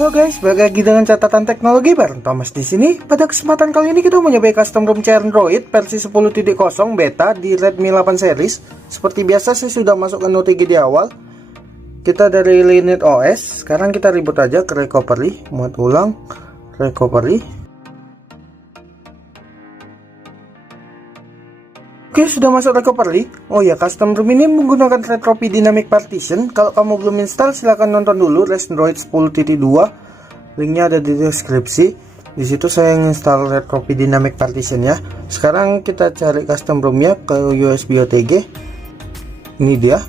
Halo guys, balik lagi dengan catatan teknologi bareng Thomas di sini. Pada kesempatan kali ini kita mau nyobain custom ROM Android versi 10.0 beta di Redmi 8 series. Seperti biasa saya sudah masukkan OTG di awal. Kita dari Lineage OS. Sekarang kita reboot aja ke recovery, muat ulang, recovery. Oke, sudah masuk recovery. Oh ya, custom ROM ini menggunakan Retropy Dynamic Partition. Kalau kamu belum install, silahkan nonton dulu Android 10.2. Linknya ada di deskripsi. Di situ saya install Retropy Dynamic Partition ya. Sekarang kita cari custom ROM-nya ke USB OTG. Ini dia.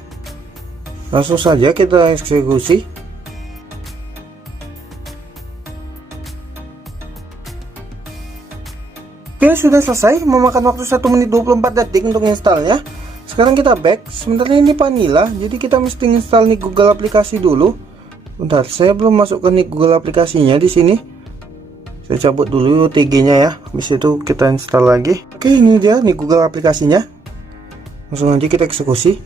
Langsung saja kita eksekusi. Oke, sudah selesai, memakan waktu 1 menit 24 detik untuk installnya. Sekarang kita back. Sebenarnya ini vanilla, jadi kita mesti install nih Google aplikasi dulu. Bentar, saya belum masukkan nih Google aplikasinya di sini. Saya cabut dulu OTG-nya ya. Habis itu kita install lagi. Oke, ini dia nih Google aplikasinya. Langsung aja kita eksekusi.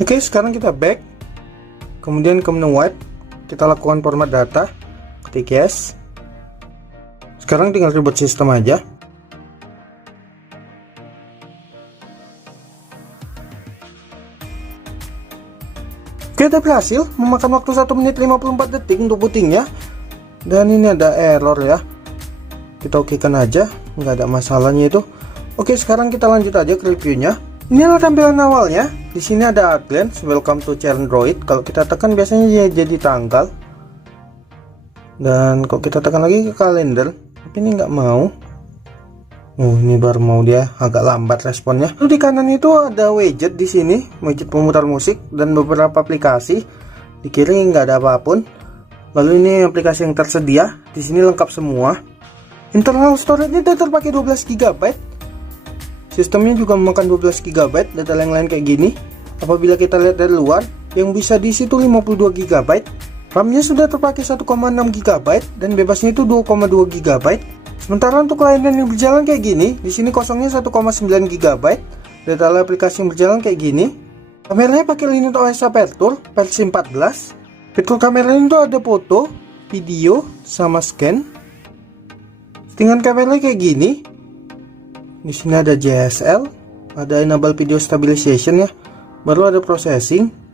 Oke, sekarang kita back. Kemudian ke menu wipe. Kita lakukan format data. Ketik yes. Sekarang tinggal reboot sistem aja. Kita berhasil, memakan waktu 1 menit 54 detik untuk bootingnya. Dan ini ada error ya. Kita okekan aja, nggak ada masalahnya itu. Oke, sekarang kita lanjut aja ke reviewnya. Ini adalah tampilan awalnya. Di sini ada Adlens, welcome to Android. Kalau kita tekan biasanya jadi tanggal. Dan kalau kita tekan lagi ke kalender, tapi ini nggak mau. Ini baru mau, dia agak lambat responnya. Lalu di kanan itu ada widget di sini, widget pemutar musik dan beberapa aplikasi. Di kiri nggak ada apapun. Lalu ini aplikasi yang tersedia. Di sini lengkap semua. Internal storage-nya terpakai 12 GB. Sistemnya juga memakan 12 GB. Data yang lain kayak gini. Apabila kita lihat dari luar, yang bisa diisi itu 52 GB. RAM-nya sudah terpakai 1,6 GB dan bebasnya itu 2,2 GB. Sementara untuk layanan yang berjalan kayak gini, di sini kosongnya 1,9 GB. Data aplikasi yang berjalan kayak gini. Kameranya pakai Lineage OS Aperture versi 14. Fitur kameranya itu ada foto, video, sama scan. Settingan kameranya kayak gini. Di sini ada JSL, ada enable video stabilization ya. Baru ada processing.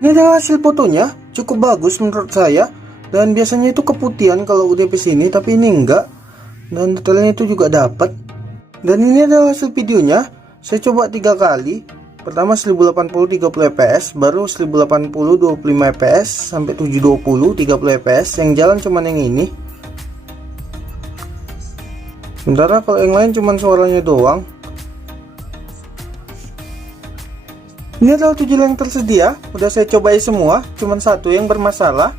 Ini adalah hasil fotonya, cukup bagus menurut saya. Dan biasanya itu keputihan kalau udah sini, tapi ini enggak. Dan detailnya itu juga dapat. Dan ini adalah hasil videonya. Saya coba 3 kali. Pertama 1080 30 fps, baru 1080 25 fps, sampai 720 30 fps. Yang jalan cuman yang ini. Sementara kalau yang lain cuman suaranya doang. Ini adalah 7 yang tersedia, udah saya cobain semua, cuman satu yang bermasalah,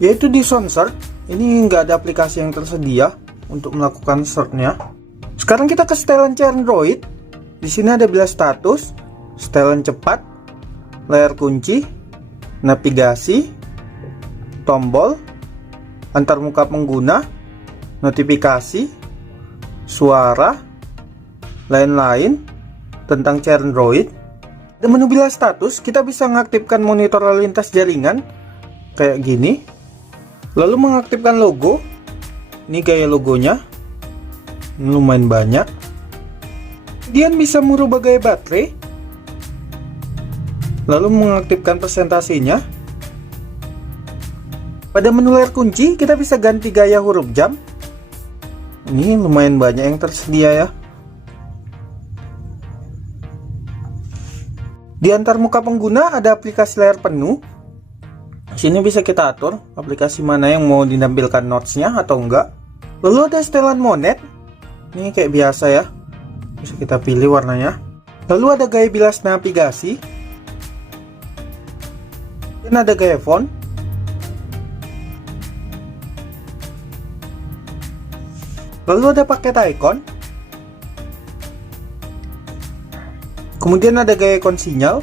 yaitu di sound search. Ini nggak ada aplikasi yang tersedia untuk melakukan search-nya. Sekarang kita ke setelan Android. Di sini ada bilas status, setelan cepat, layar kunci, navigasi, tombol, antarmuka pengguna, notifikasi, suara, lain-lain tentang Android. Di menu bilas status, kita bisa mengaktifkan monitor lalu lintas jaringan kayak gini. Lalu mengaktifkan logo. Ini gaya logonya. Ini lumayan banyak. Kemudian bisa merubah gaya baterai. Lalu mengaktifkan presentasinya. Pada menu layar kunci, kita bisa ganti gaya huruf jam. Ini lumayan banyak yang tersedia ya. Di antarmuka pengguna ada aplikasi layar penuh. Sini bisa kita atur aplikasi mana yang mau ditampilkan notes-nya atau enggak. Lalu ada setelan monet. Ini kayak biasa ya. Bisa kita pilih warnanya. Lalu ada gaya bilas navigasi. Dan ada gaya font. Lalu ada paket icon. Kemudian ada gaya ikon sinyal,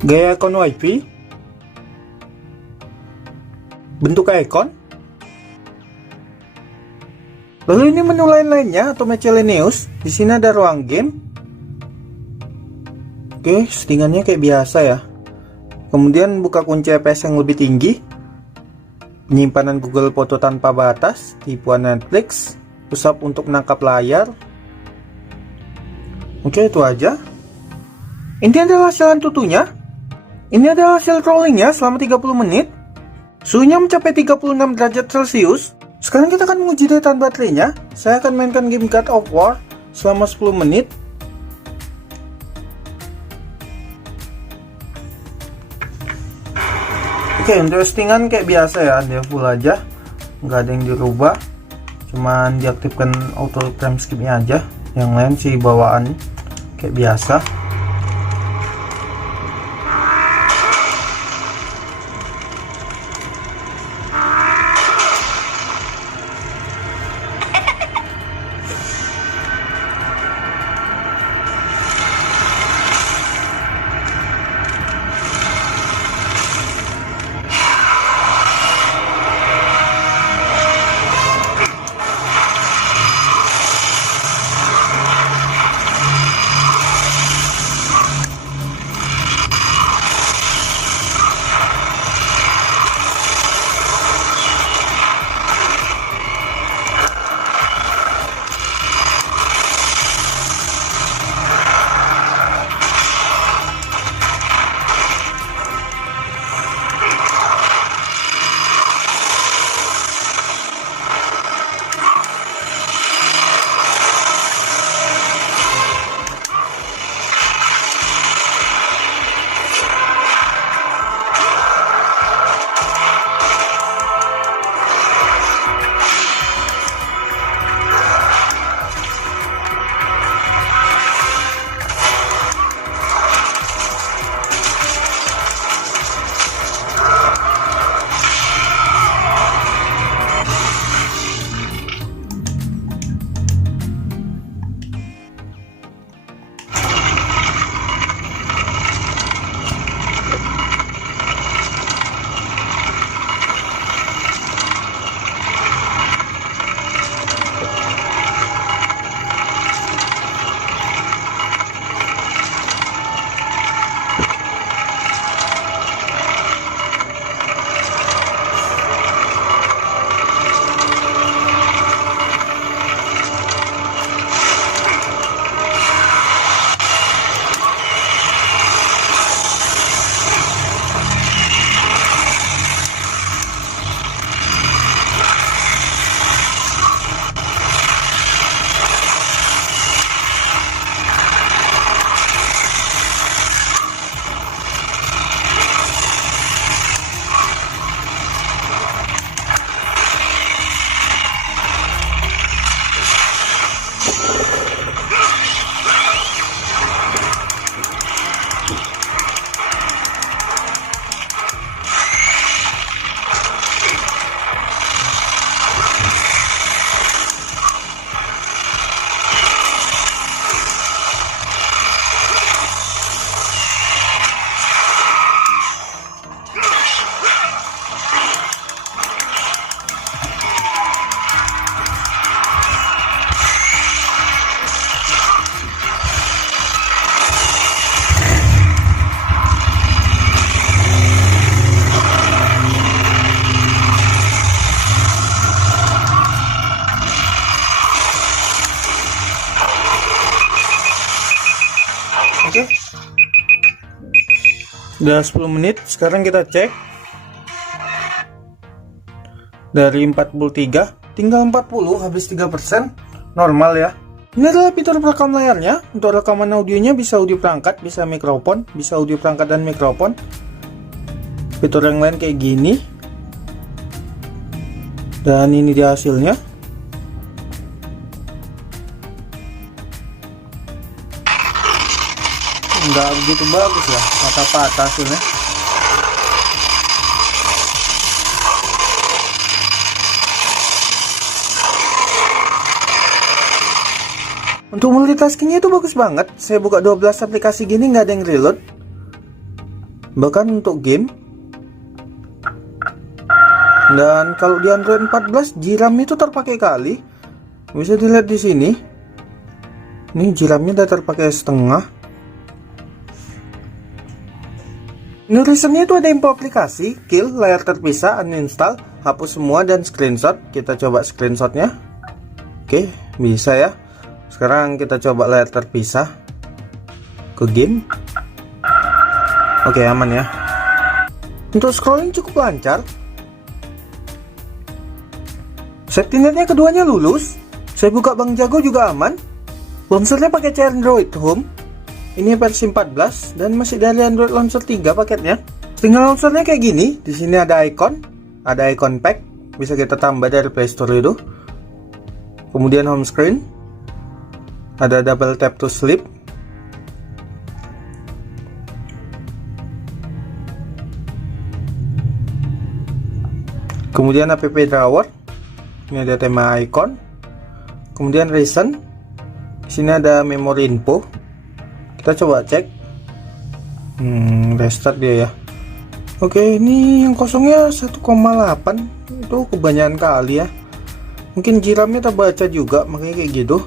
gaya ikon wifi, bentuk ikon, Lalu ini menu lain-lainnya atau miscellaneous. Di sini ada ruang game, Oke, settingannya kayak biasa ya. Kemudian buka kunci EPS yang lebih tinggi, penyimpanan Google Foto tanpa batas, tipuan Netflix, pusat untuk menangkap layar. Oke, itu aja. Ini adalah hasil Antutunya. Ini adalah hasil rollingnya selama 30 menit. Suhunya mencapai 36 derajat Celcius. Sekarang kita akan menguji daya tahan baterainya. Saya akan mainkan game God of War selama 10 menit. Oke, untuk settingan kayak biasa ya, dia full aja, nggak ada yang dirubah, cuman diaktifkan auto time skipnya aja. Yang lain sih bawaan kayak biasa. Oke, udah 10 menit. Sekarang kita cek dari 43 tinggal 40, habis 3%, normal ya. Ini adalah fitur perekam layarnya. Untuk rekaman audionya bisa audio perangkat, bisa mikrofon, bisa audio perangkat dan mikrofon. Fitur yang lain kayak gini. Dan ini dia hasilnya. Nggak begitu bagus ya, patah-patah hasilnya. Untuk multitaskingnya itu bagus banget. Saya buka 12 aplikasi gini nggak ada yang reload. Bahkan untuk game. Dan kalau di Android 14 GRAM itu terpakai kali. Bisa dilihat di sini. Ini GRAM-nya udah terpakai setengah. Ini reasonnya itu ada info aplikasi, kill, layar terpisah, uninstall, hapus semua, dan screenshot. Kita coba screenshotnya. Oke, bisa ya. Sekarang kita coba layar terpisah ke game. Oke, aman ya. Untuk scrolling cukup lancar. Safety netnya keduanya lulus. Saya buka Bang Jago juga aman. Launchernya pakai Android Home. Ini versi 14 dan masih dari Android Launcher 3 paketnya. Tinggal launchernya kayak gini. Di sini ada icon pack, bisa kita tambah dari Play Store itu. Kemudian home screen, ada double tap to sleep. Kemudian app drawer. Ini ada tema icon. Kemudian recent. Di sini ada memory info. Kita coba cek. Restart dia ya. Oke, ini yang kosongnya 1,8. Itu kebanyakan kali ya. Mungkin jiramnya terbaca juga, makanya kayak gitu.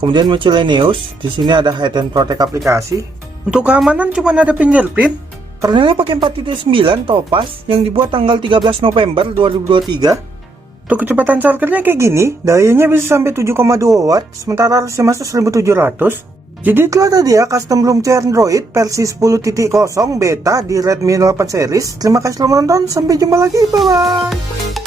Kemudian miscellaneous. Di sini ada hide and protect aplikasi. Untuk keamanan cuma ada fingerprint. Kernelnya pakai 4.9 Topaz yang dibuat tanggal 13 November 2023. Untuk kecepatan chargernya kayak gini, dayanya bisa sampai 7,2 watt, sementara harusnya masuk 1700. Jadi itulah tadi ya custom room Android versi 10.0 beta di Redmi 8 series. Terima kasih telah menonton, sampai jumpa lagi, bye bye.